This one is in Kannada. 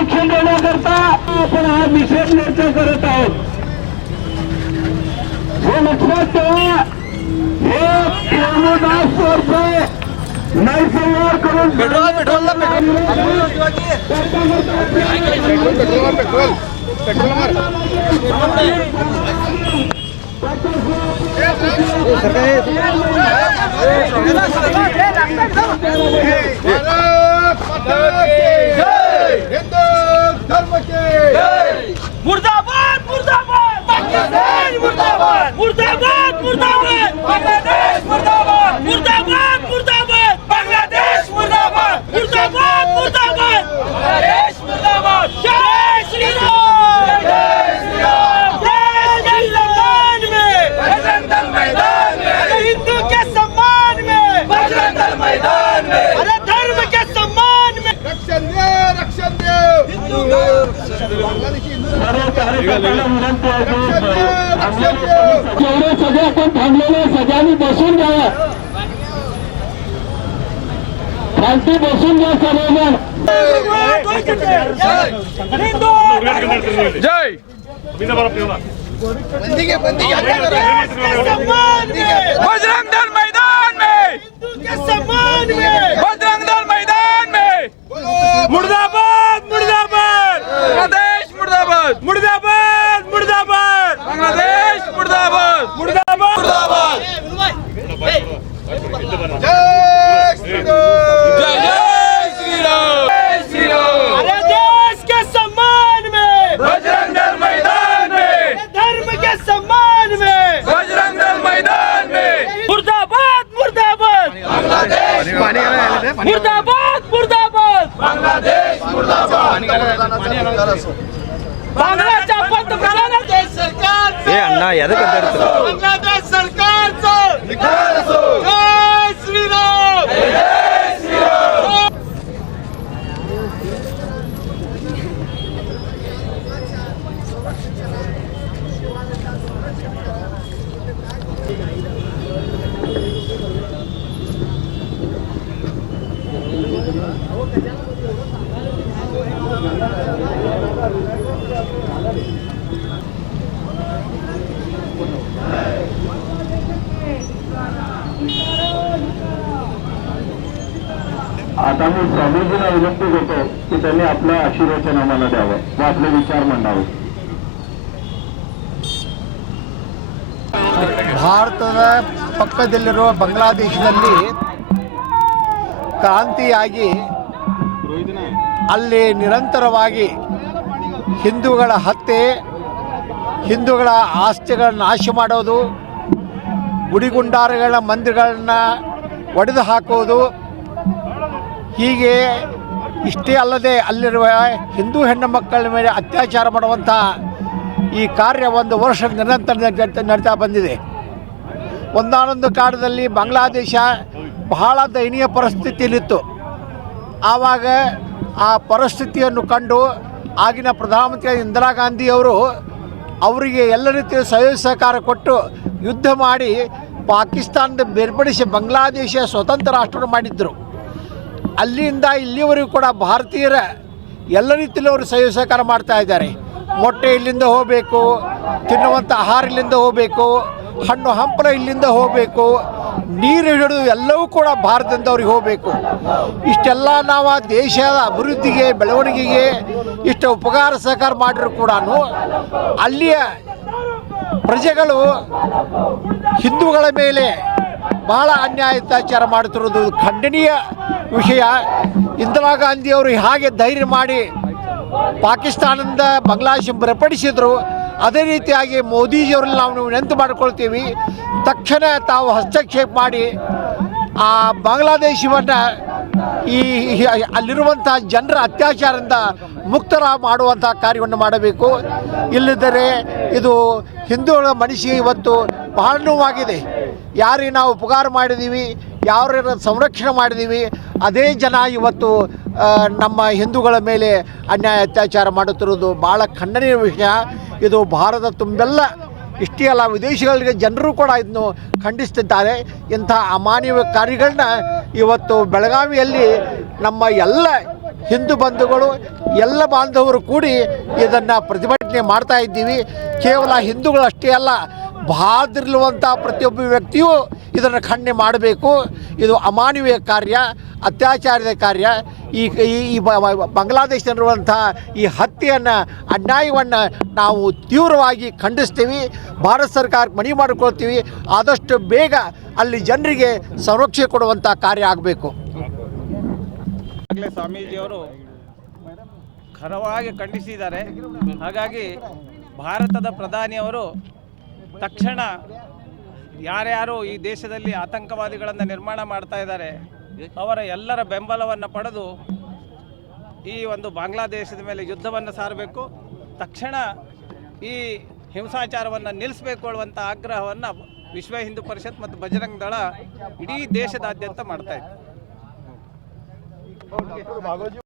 आरक्षण देण्याकरता आपण हा विशेष मोर्चा करत आहोत. हे लक्षात ठेवा, हे नैसर्गिक करून मुर्दाबाद मुर्दाबाद बांग्लादेश मुर्दाबाद मुर्दाबाद मुर्दाबाद बांग्लादेश मुर्दाबाद मुर्दाबाद मुर्दाबाद बांग्लादेश मुर्दाबाद मुर्दाबाद मुर्दाबाद बांग्लादेश मुर्दाबाद. जय श्री राम जय श्री राम. देश के सम्मान में बजरंग दल मैदान में, हिंदू के सम्मान में बजरंग दल मैदान में, अरे धर्म के सम्मान में रक्षण दे हिंदू जेवढे सगळे आपण थांबलेले सगळ्यांनी बसून घ्या. शांती बसून घ्या सर्वजण. जय बजरंग दल मैदान में, सम्मान में बजरंग दल मैदान में. मुर्दाबाद मुर्दाबाद बांग्लादेश मुर्दाबाद मुर्दाबाद मुर्दाबाद बांग्लादेश मुर्दाबाद मुर्दाबाद मुर्दाबाद. जय श्री राम जय जय श्री राम जय श्री राम. अरे देश के सम्मान में बजरंग दल मैदान में, धर्म के सम्मान में बजरंग दल मैदान में. मुर्दाबाद मुर्दाबाद मुर्दाबाद मुर्दाबाद बांग्लादेश मुर्दाबाद. बांग्लाच्या पंतप्रधानांचे सरकार बांग्लादेश सरकारचं जय श्रीराम जय श्रीराम. आता मी स्वामीजींना विनंती करतो की त्यांनी आपलं आशीर्वचन आम्हाला द्यावं व आपले विचार मांडावे. ಭಾರತದ ಪಕ್ಕದಲ್ಲಿರುವ ಬಾಂಗ್ಲಾದೇಶದಲ್ಲಿ ಕ್ರಾಂತಿಯಾಗಿ ಅಲ್ಲಿ ನಿರಂತರವಾಗಿ ಹಿಂದೂಗಳ ಹತ್ಯೆ, ಹಿಂದೂಗಳ ಆಸ್ತಿಗಳ ನಾಶ ಮಾಡೋದು, ಗುಡಿಗುಂಡಾರಗಳ ಮಂದಿರಗಳನ್ನು ಒಡೆದು ಹಾಕೋದು, ಹೀಗೆ ಇಷ್ಟೇ ಅಲ್ಲದೆ ಅಲ್ಲಿರುವ ಹಿಂದೂ ಹೆಣ್ಣು ಮಕ್ಕಳ ಮೇಲೆ ಅತ್ಯಾಚಾರ ಮಾಡುವಂಥ ಈ ಕಾರ್ಯ ಒಂದು ವರ್ಷ ನಿರಂತರ ನಡೀತಾ ಬಂದಿದೆ. ಒಂದಾನೊಂದು ಕಾಲದಲ್ಲಿ ಬಾಂಗ್ಲಾದೇಶ ಬಹಳ ದಯನೀಯ ಪರಿಸ್ಥಿತಿಯಲ್ಲಿತ್ತು. ಆವಾಗ ಆ ಪರಿಸ್ಥಿತಿಯನ್ನು ಕಂಡು ಆಗಿನ ಪ್ರಧಾನಮಂತ್ರಿ ಇಂದಿರಾ ಗಾಂಧಿಯವರು ಅವರಿಗೆ ಎಲ್ಲ ರೀತಿಯ ಸಹಕಾರ ಕೊಟ್ಟು ಯುದ್ಧ ಮಾಡಿ ಪಾಕಿಸ್ತಾನದ ಬೇರ್ಪಡಿಸಿ ಬಾಂಗ್ಲಾದೇಶ ಸ್ವತಂತ್ರ ರಾಷ್ಟ್ರ ಮಾಡಿದ್ದರು. ಅಲ್ಲಿಂದ ಇಲ್ಲಿವರೆಗೂ ಕೂಡ ಭಾರತೀಯರ ಎಲ್ಲ ರೀತಿಯಲ್ಲಿ ಅವರು ಸಹಕಾರ ಮಾಡ್ತಾ ಇದ್ದಾರೆ. ಮೊಟ್ಟೆ ಇಲ್ಲಿಂದ ಹೋಗಬೇಕು, ತಿನ್ನುವಂಥ ಆಹಾರ ಇಲ್ಲಿಂದ ಹೋಗಬೇಕು, ಹಣ್ಣು ಹಂಪಲ ಇಲ್ಲಿಂದ ಹೋಗಬೇಕು, ನೀರು ಹಿಡಿದು ಎಲ್ಲವೂ ಕೂಡ ಭಾರತದಿಂದ ಅವ್ರಿಗೆ ಹೋಗಬೇಕು. ಇಷ್ಟೆಲ್ಲ ನಾವು ದೇಶದ ಅಭಿವೃದ್ಧಿಗೆ ಬೆಳವಣಿಗೆಗೆ ಇಷ್ಟು ಉಪಕಾರ ಸಹಕಾರ ಮಾಡಿದ್ರು ಕೂಡ ಅಲ್ಲಿಯ ಪ್ರಜೆಗಳು ಹಿಂದೂಗಳ ಮೇಲೆ ಬಹಳ ಅನ್ಯಾಯ ಅತ್ಯಾಚಾರ ಮಾಡುತ್ತಿರುವುದು ಖಂಡನೀಯ ವಿಷಯ. ಇಂದಿರಾ ಗಾಂಧಿಯವರು ಹಾಗೆ ಧೈರ್ಯ ಮಾಡಿ ಪಾಕಿಸ್ತಾನದಿಂದ ಬಾಂಗ್ಲಾದೇಶ ಬೇರ್ಪಡಿಸಿದ್ರು. ಅದೇ ರೀತಿಯಾಗಿ ಮೋದಿಜಿಯವರಲ್ಲಿ ನಾವು ವಿನಂತಿ ಮಾಡಿಕೊಳ್ತೀವಿ, ತಕ್ಷಣ ತಾವು ಹಸ್ತಕ್ಷೇಪ ಮಾಡಿ ಆ ಬಾಂಗ್ಲಾದೇಶವನ್ನು ಈ ಅಲ್ಲಿರುವಂಥ ಜನರ ಅತ್ಯಾಚಾರದಿಂದ ಮುಕ್ತರ ಮಾಡುವಂಥ ಕಾರ್ಯವನ್ನು ಮಾಡಬೇಕು. ಇಲ್ಲದಿದ್ದರೆ ಇದು ಹಿಂದೂಗಳ ಮನಸ್ಸಿಗೆ ಇವತ್ತು ಬಹಳ ನೋವಾಗಿದೆ. ಯಾರಿಗೆ ನಾವು ಉಪಕಾರ ಮಾಡಿದ್ದೀವಿ, ಯಾರ ಸಂರಕ್ಷಣೆ ಮಾಡಿದ್ದೀವಿ, ಅದೇ ಜನ ಇವತ್ತು ನಮ್ಮ ಹಿಂದೂಗಳ ಮೇಲೆ ಅನ್ಯಾಯ ಅತ್ಯಾಚಾರ ಮಾಡುತ್ತಿರುವುದು ಭಾಳ ಖಂಡನೀಯ ವಿಷಯ. ಇದು ಭಾರತ ತುಂಬೆಲ್ಲ ಇಷ್ಟೇ ಅಲ್ಲ, ವಿದೇಶಗಳಿಗೆ ಜನರು ಕೂಡ ಇದನ್ನು ಖಂಡಿಸ್ತಿದ್ದಾರೆ. ಇಂಥ ಅಮಾನವೀಯ ಕಾರ್ಯಗಳನ್ನ ಇವತ್ತು ಬೆಳಗಾವಿಯಲ್ಲಿ ನಮ್ಮ ಎಲ್ಲ ಹಿಂದೂ ಬಂಧುಗಳು ಎಲ್ಲ ಬಾಂಧವರು ಕೂಡಿ ಇದನ್ನು ಪ್ರತಿಭಟನೆ ಮಾಡ್ತಾ ಇದ್ದೀವಿ. ಕೇವಲ ಹಿಂದೂಗಳಷ್ಟೇ ಅಲ್ಲ, ಬಾಧಿರುವಂಥ ಪ್ರತಿಯೊಬ್ಬ ವ್ಯಕ್ತಿಯೂ ಇದನ್ನು ಖಂಡನೆ ಮಾಡಬೇಕು. ಇದು ಅಮಾನವೀಯ ಕಾರ್ಯ, ಅತ್ಯಾಚಾರದ ಕಾರ್ಯ. ಈ ಬಾಂಗ್ಲಾದೇಶದಲ್ಲಿರುವಂಥ ಈ ಹತ್ಯೆಯನ್ನು, ಅನ್ಯಾಯವನ್ನು ನಾವು ತೀವ್ರವಾಗಿ ಖಂಡಿಸ್ತೀವಿ. ಭಾರತ ಸರ್ಕಾರಕ್ಕೆ ಮನವಿ ಮಾಡಿಕೊಳ್ತೀವಿ, ಆದಷ್ಟು ಬೇಗ ಅಲ್ಲಿ ಜನರಿಗೆ ಸಂರಕ್ಷಣೆ ಕೊಡುವಂಥ ಕಾರ್ಯ ಆಗಬೇಕು. ಸ್ವಾಮೀಜಿಯವರು ಖರವಾಗಿ ಖಂಡಿಸಿದ್ದಾರೆ. ಹಾಗಾಗಿ ಭಾರತದ ಪ್ರಧಾನಿಯವರು ತಕ್ಷಣ ಯಾರ್ಯಾರು ಈ ದೇಶದಲ್ಲಿ ಆತಂಕವಾದಿಗಳನ್ನು ನಿರ್ಮಾಣ ಮಾಡ್ತಾ ಇದ್ದಾರೆ ಅವರ ಎಲ್ಲರ ಬೆಂಬಲವನ್ನು ಪಡೆದು ಈ ಒಂದು ಬಾಂಗ್ಲಾದೇಶದ ಮೇಲೆ ಯುದ್ಧವನ್ನು ಸಾರಬೇಕು. ತಕ್ಷಣ ಈ ಹಿಂಸಾಚಾರವನ್ನು ನಿಲ್ಲಿಸಬೇಕು ಅನ್ನುವಂಥ ಆಗ್ರಹವನ್ನು ವಿಶ್ವ ಹಿಂದೂ ಪರಿಷತ್ ಮತ್ತು ಬಜರಂಗ ದಳ ಇಡೀ ದೇಶದಾದ್ಯಂತ ಮಾಡ್ತಾ ಇದೆ.